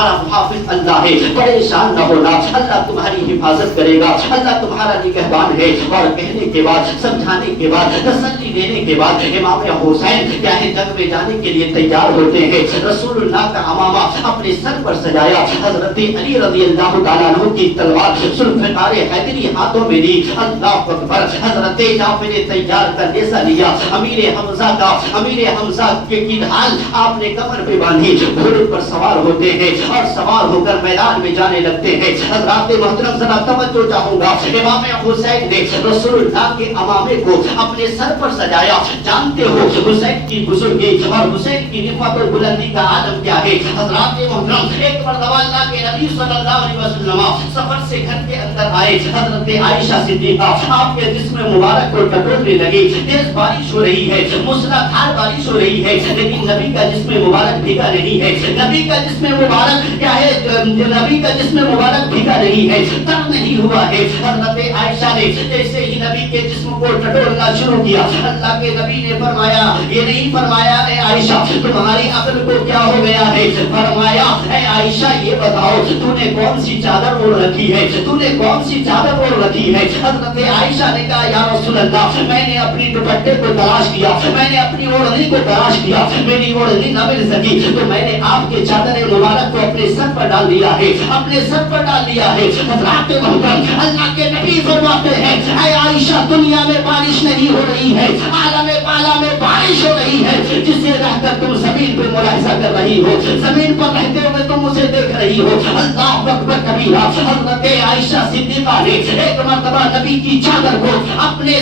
تمہارا محافظ اللہ ہے، پریشان نہ ہونا، اللہ تمہاری حفاظت کرے گا، اللہ تمہارا نگہبان ہے۔ اور کہنے کے بعد، سمجھانے کے بعد، تسلی دینے کے بعد امام حسین کیا ہے جنگ میں جانے کے لیے تیار ہوتے ہیں۔ رسول اللہ کا امامہ اپنے سر پر سجایا، حضرت علی رضی اللہ تعالیٰ عنہ کی تلوار ذوالفقار حیدری ہاتھوں میں دی، اللہ اکبر، حضرت جعفر تیار کا نیزہ لیا، امیر حمزہ کی ڈھال آپ نے کمر پہ باندھی، گھوڑے پر سوار ہوتے ہیں اور سوار ہو کر میدان میں جانے لگتے ہیں۔ حضرات محترم ذرا توجہ چاہوں گا، امام حسین نے رسول اللہ کے امامے کو اپنے سر پر سجایا۔ جانتے ہو حسین کی بزرگی اور حسین کی رفعت و بلندی کا عالم کیا ہے۔ حضرات محترم، ایک مرتبہ اللہ کے نبی صلی اللہ علیہ وسلم سفر سے گھر کے اندر آئے، حضرت عائشہ صدیقہ آپ کے جسم مبارک کو ٹٹولنے لگی، تیز بارش ہو رہی ہے، موسلادھار بارش ہو رہی ہے، لیکن نبی کا جسم مبارک بھیگا نہیں ہے، نبی کا جسم مبارک کیا ہے، نبی کا جسم مبارک بھیگا نہیں ہے، تر نہیں ہوا ہے۔ حضرت عائشہ نے جیسے ہی نبی کے جسم کو ٹٹولنا شروع کیا، اللہ کے نبی نے فرمایا، یہ نہیں فرمایا اے عائشہ تمہاری عقل کو کیا ہو گیا ہے، فرمایا اے عائشہ یہ بتاؤ تو نے کون سی چادر اوڑھ رکھی ہے، تو نے کون سی چادر اوڑھ رکھی ہے۔ حضرت عائشہ نے کہا یا رسول اللہ میں نے اپنی دوپٹے کو تلاش کیا، میں نے اپنی اوڑھنی کو تلاش کیا، میری اوڑھنی نہ مل سکی تو میں نے آپ کے چادر مبارک کو اپنے سر پر ڈال دیا ہے، اپنے سر پر ڈال دیا ہے۔ حضرات محترم، اللہ کے نبی فرماتے ہیں اے عائشہ دنیا میں بارش نہیں ہو رہی ہے، عالم بالا میں بارش ہو رہی ہے، جسے رہ کر تم زمین پہ ملاحظہ کر رہی ہو، زمین پر رہتے ہوئے تم اسے دیکھ رہی ہو۔ اللہ اکبر کبیرہ، حضرت عائشہ صدیقہ نے ایک مرتبہ نبی کی چادر کو اپنے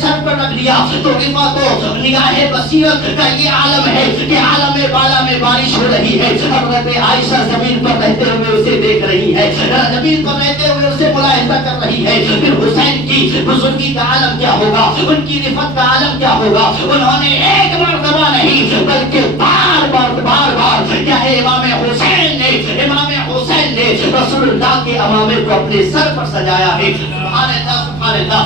سر پر رکھ لیا تو رفعت و نگاہ بصیرت کا یہ عالم ہے کہ عالم بالا میں بارش ہو رہی ہے۔ حضرت عائشہ زمین پر رہتے ہوئے اسے دیکھ رہی ہے، زمین پر رہتے ہوئے اسے ملاحظہ کر رہی ہے۔ پھر حسین کی بزرگی کا عالم کیا ہوگا، ان کی رفعت کا عالم کیا ہوگا۔ انہوں نے ایک مرتبہ نہیں بلکہ بار بار کیا ہے امام حسین نے رسول اللہ کے امامے کو اپنے سر پر سجایا ہے۔ سبحان اللہ سبحان اللہ۔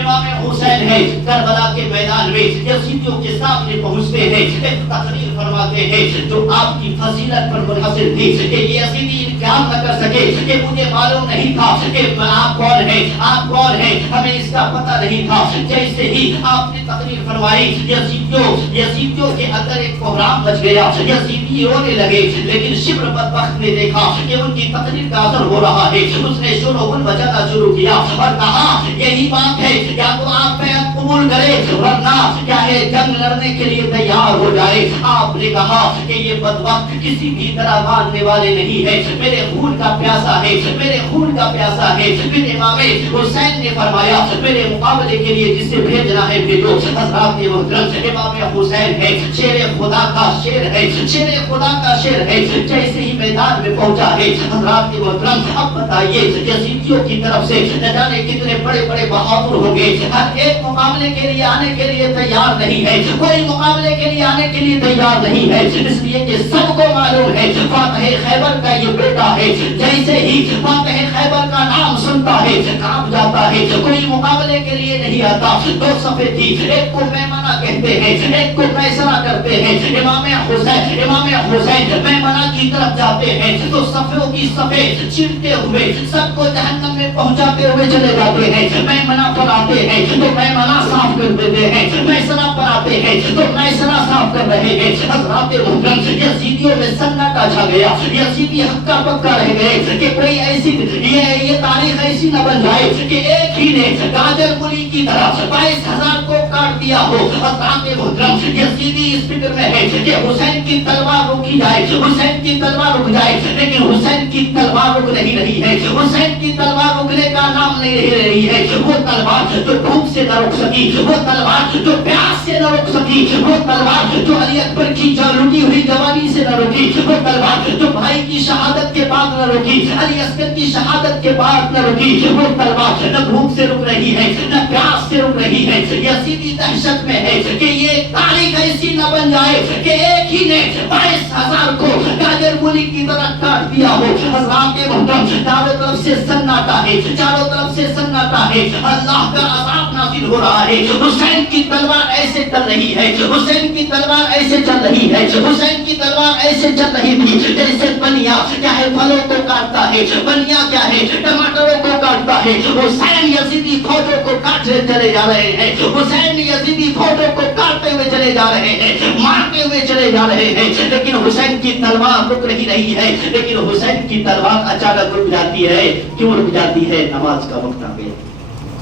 امام حسین ہے کربلا کے میدان میں یزیدیوں کے سامنے پہنچتے ہیں، ایک تقریر فرماتے ہیں جو آپ کی فضیلت پر منحصر تھی کہ یہ یزیدی انکار نہ کر سکے کہ مجھے معلوم نہیں تھا کہ آپ کون ہیں، ہمیں اس کا پتہ نہیں تھا۔ جیسے ہی آپ نے تقریر فرمائی یزیدیوں کے اندر ایک کوہرام مچ گیا، یزیدی رونے لگے، لیکن شبر بدبخت نے دیکھا کہ ان کی تقریر کا اثر ہو رہا ہے، اس نے شور و گل بجانا شروع کیا اور کہا یہی بات ہے یا تو آپ بیعت قبول کرے ورنہ کیا ہے جنگ لڑنے کے لیے تیار ہو جائے۔ آپ نے کہا کہ یہ بدبخت کسی بھی طرح ماننے والے نہیں ہے، میرے خون کا پیاسا ہے، میرے خون کا پیاسا ہے۔ پھر امام حسین نے فرمایا میرے مقابلے کے لیے جسے بھیجنا ہے بھیجو۔ حضرات محترم، امام حسین ہے شیر خدا کا شیر ہے، شیر خدا کا شیر ہے، جیسے ہی میدان میں پہنچا ہے حضرات محترم اب بتائیے یزیدیوں کی طرف سے نہ جانے کتنے بڑے بڑے بہادر ہوں گے، ہر ایک مقابلے کے لیے آنے کے لیے تیار نہیں ہے، کوئی مقابلے کے لیے آنے کے لیے تیار نہیں ہے، اس لیے کہ سب کو معلوم ہے فاتح خیبر کا یہ بیٹا ہے، جیسے ہی فاتح خیبر کا نام سنتا ہے کانپ جاتا ہے، کوئی مقابلے کے لیے نہیں آتا۔ دو صفے تھی، ایک کو میمنہ کہتے ہیں، ایک کو میسرہ کرتے ہیں۔ امام حسین میمنہ کی طرف جاتے ہیں تو صفوں کی صفے چیرتے ہوئے سب کو جہنم میں پہنچاتے ہوئے چلے جاتے ہیں۔ میمنہ پر آتے ہیں تو میمنہ صاف کر دیتے ہیں، میسرہ پر آتے ہیں تو میسرہ صاف کر رہے ہیں۔ حضرات محترم، یزیدیوں میں سناٹا چھا گیا، یزیدی ہکا پکا رہ گئے کہ کوئی ایسی یہ تاریخ ایسی نہ بن جائے کہ ایک ہی نے گاجر مولی کی طرح 22,000 کو کاٹ دیا ہو۔ حضرات محترم، یزیدی اس فکر میں ہے کہ حسین کی تلوار روکی جائے، حسین کی تلوار رک جائے، لیکن حسین کی تلوار رک نہیں رہی ہے، حسین کی تلوار رکنے کا نام نہیں لے رہی ہے۔ وہ تلوار جو بھوک سے نہ رک سکی، وہ تلوار جو پیاس سے نہ رک سکی، وہ تلوار جو علی اکبر کی لٹی ہوئی جوانی سے نہ رکی، وہ تلوار جو بھائی کی شہادت کے بعد نہ رکی، علی اصغر کی شہادت کے بعد نہ رکی، وہ تلوار نہ بھوک سے رک رہی ہے نہ پیاس سے رک رہی ہے۔ یزیدی دہشت میں ہے کہ یہ تاریخ ایسی نہ بن جائے کہ ایک ہی نے 22,000 کو گاجر مولی کی طرح کاٹ کاٹ دیا ہو۔ حضرات محترم چاروں طرف سے سناٹا ہے، چاروں طرف سے سناٹا ہے، اللہ کا عذاب نازل ہو رہا ہے۔ حسین کی تلوار ایسے چل رہی ہے، حسین کی تلوار ایسے چل رہی ہے، حسین کی تلوار ایسے چل رہی تھی جیسے بنیا کیا ہے پھلوں کو کاٹتا ہے، بنیا کیا ہے ٹماٹروں کو کاٹتا ہے۔ حسین یزیدی فوجوں کو کاٹتے چلے جا رہے ہیں، حسین یزیدی فوجوں کو کاٹتے ہوئے چلے جا رہے ہیں، مارتے ہوئے چلے جا رہے ہیں، لیکن حسین کی تلوار رک نہیں رہی ہے۔ لیکن حسین کی تلوار اچانک رک جاتی ہے۔ کیوں رک جاتی ہے؟ نماز کا وقت آ گیا۔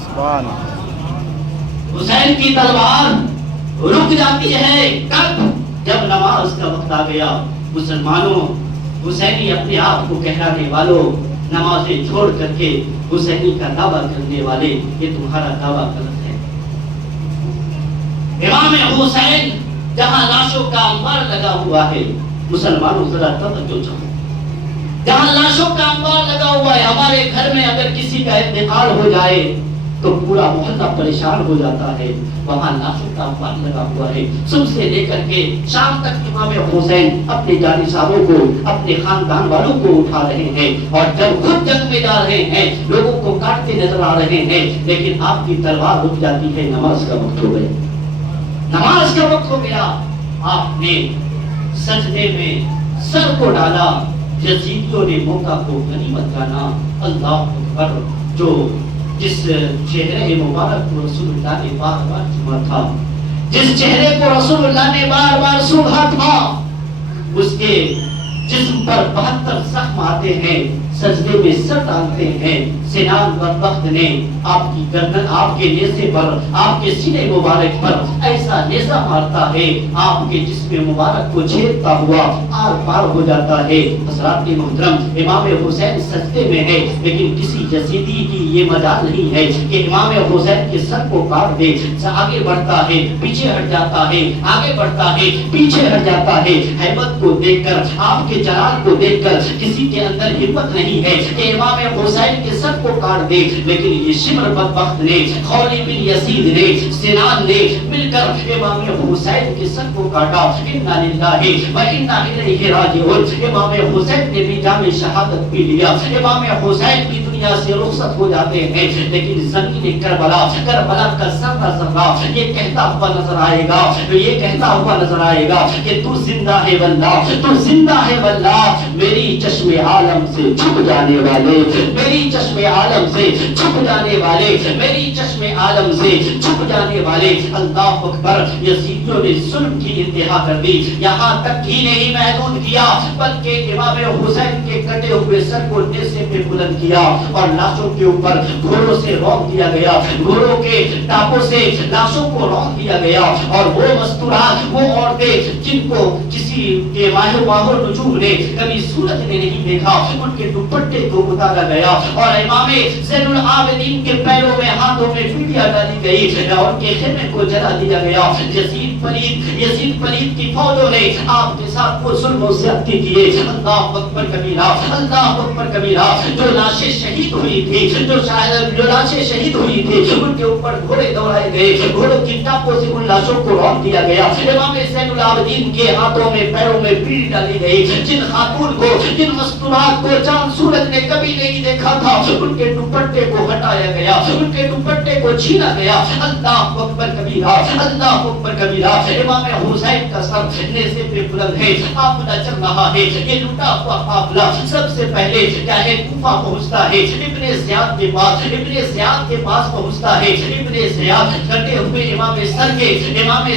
سبحان اللہ۔ حسین کی تلوار رک جاتی ہے کب؟ جب نماز کا وقت آ گیا۔ مسلمانوں، حسینی اپنے آپ کو کہلانے والوں، نمازیں چھوڑ کر کے حسینی کا دعویٰ کرنے والے، یہ تمہارا دعویٰ غلط ہے۔ امام حسین جہاں لاشوں کا انبار لگا ہوا ہے، مسلمانوں ذرا توجہ چاہو، جہاں لاشوں کا انبار لگا ہوا ہے، ہمارے گھر میں اگر کسی کا انتقال ہو جائے تو پورا محلہ پریشان ہو جاتا ہے، وہاں لاشوں کا انبار لگا ہوا ہے۔ صبح سے لے کر کے شام تک امام حسین اپنے جانشینوں کو، اپنے خاندان والوں کو اٹھا رہے ہیں، اور جب خود جنگ میں جا رہے ہیں لوگوں کو کاٹتے نظر آ رہے ہیں، لیکن آپ کی تلوار رک جاتی ہے۔ نماز کا وقت ہو گیا، نماز کا وقت ہو گیا، آپ نے سجدے میں سر کو ڈالا۔ یزیدیوں نے موقع کو غنیمت جانا۔ اللہ اکبر۔ جو جس چہرے مبارک کو رسول اللہ نے بار بار چوما تھا، جس چہرے کو رسول اللہ نے بار بار سونگا تھا، اس کے جسم پر 72 زخم آتے ہیں، سجدے میں سر ڈالتے ہیں۔ سنان بدبخت نے آپ کی گردن، آپ کے نیزے پر، آپ کے سینے مبارک پر ایسا نیزہ مارتا ہے، آپ کے جسم مبارک کو چھیدتا ہوا آر پار ہو جاتا ہے۔ حضرات محترم، امام حسین سجدے میں ہے، لیکن کسی یزیدی کی یہ مجال نہیں ہے کہ امام حسین کے سر کو کاٹ دے۔ آگے بڑھتا ہے، پیچھے ہٹ جاتا ہے، آگے بڑھتا ہے، پیچھے ہٹ جاتا ہے۔ ہیبت کو دیکھ کر، آپ کے جلال کو دیکھ کر کسی کے اندر ہمت نہیں ہے کہ امام حسین کے سر کو کاٹ دے، لیکن یہ شمر بدبخت نے، خولی بن یزید نے، سنان نے مل کر امام حسین کے سر کو کاٹا۔ انا للہ و انا الیہ راجعون۔ امام حسین نے بھی جام شہادت پی لیا، امام حسین کی دنیا سے رخصت ہو جاتے ہیں، لیکن زمین کربلا، کربلا کا ذرہ ذرہ یہ کہتا ہوا نظر آئے گا، یہ کہتا ہوا نظر آئے گا کہ تو زندہ ہے واللہ، تو زندہ ہے واللہ، میری چشم عالم سے چھپ جانے والے، میری چشم عالم سے چھپ جانے والے، میری چشم عالم سے چھپ جانے والے۔ اللہ اکبر۔ یزیدیوں نے ظلم کی انتہا کر دی، یہاں تک ہی نہیں محدود کیا بلکہ امام حسین کے کٹے ہوئے سر کو نیزے پہ بلند کیا اور لاشوں کے اوپر گھوڑوں سے رونق دیا گیا، گھوڑوں کے ٹاپوں سے لاشوں کو رونق دیا گیا، اور وہ مستورات، وہ عورتیں جن کو کسی کے ماہر نجوم نے کبھی سورج نے نہیں دیکھا، ان کے دوپٹے کو اتارا گیا، اور امام زین العابدین کے پیروں میں، ہاتھوں میں پھٹیاں ڈالی گئی، اور ان کے خیمے کو جلا دیا گیا۔ یزید پلید کی فوجوں نے آپ کے ساتھ وہ ظلم و زیادتی کیے۔ اللہ اکبر کبیرہ، اللہ اکبر کبیرہ۔ جو لاشیں شہید ہوئی تھی، جو لاشیں شہید ہوئی تھی، ان کے اوپر گھوڑے دوڑائے گئے، گھوڑوں کی ٹاپوں سے ان لاشوں کو رونق دیا گیا۔ امام زین العابدین کے ہاتھوں میں، پیروں میں پیڑ ڈالی گئی۔ جن خاتون کو، جن مستورات کو چاند سورج نے کبھی نہیں دیکھا تھا، ان کے دوپٹے کو ہٹایا گیا، ان کے دوپٹے کو چھینا گیا۔ اللہ اکبر کبیرہ، اللہ اکبر کبیرہ۔ امام حسین کا سر نیزے پہ بلند ہے، قافلہ چل رہا ہے، یہ لوٹا ہوا قافلہ سب سے پہلے کیا ہے کوفہ پہنچتا ہے، ابن زیاد کے پاس، ابن زیاد کے پاس پہنچتا ہے۔ ابن زیاد کٹے ہوئے امام سر کے، امام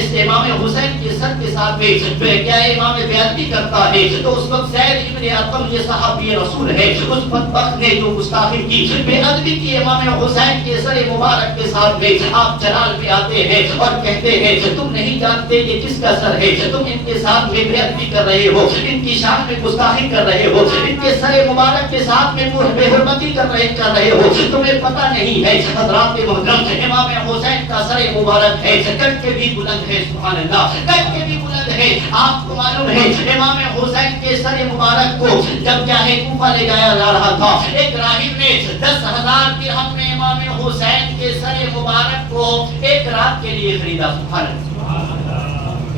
حسین کے سر کے ساتھ میں کیا ہے امام بیعتی کرتا ہے، تو اس وقت زید ابن ارقم یہ صحابی رسول ہے، اس بدبخت نے جو گستاخی کی، بے ادبی کی امام حسین کے سر مبارک کے ساتھ میں، آپ جلال پہ آتے ہیں اور کہتے ہیں تم نہیں جانتے یہ کس کا سر ہے، تم ان کے ساتھ میں بے ادبی کر رہے ہو، ان کی شان میں گستاخی کر رہے ہو، ان کے سر مبارک کے ساتھ میں بے حرمتی کر رہے ہو، تمہیں پتہ نہیں ہے۔ حضرات محترم، امام حسین کا سر مبارک ہے، کٹ کے بھی بلند ہے، سبحان اللہ، کٹ کے بھی بلند ہے۔ آپ کو معلوم ہے امام حسین کے سر مبارک کو جب کیا ہے کوفہ لے جایا جا رہا تھا، ایک راہب نے 10,000 درہم میں امام حسین کے سر مبارک کو ایک رات کے لیے خریدا، سبحان اللہ،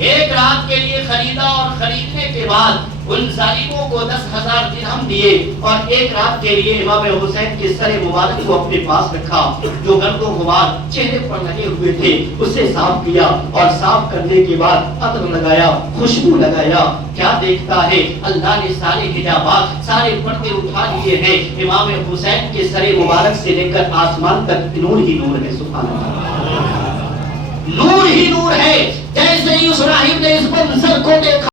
ایک رات کے لیے خریدا اور خریدنے کے بعد ان ظالموں کو 10,000 درہم دیے اور ایک رات کے لیے امام حسین کے سر مبارک کو اپنے پاس رکھا. جو گرد و غبار چہرے پر لگے ہوئے تھے اسے صاف کیا اور صاف کرنے کے بعد عطر لگایا, خوشبو لگایا. کیا دیکھتا ہے, اللہ نے سارے حجابات, سارے پردے اٹھا لیے ہیں. امام حسین کے سر مبارک سے لے کر آسمان تک نور ہی نور ہے. سبحان اللہ, نور ہی نور ہے. جیسے ہی اس راہب نے اس منظر کو دیکھا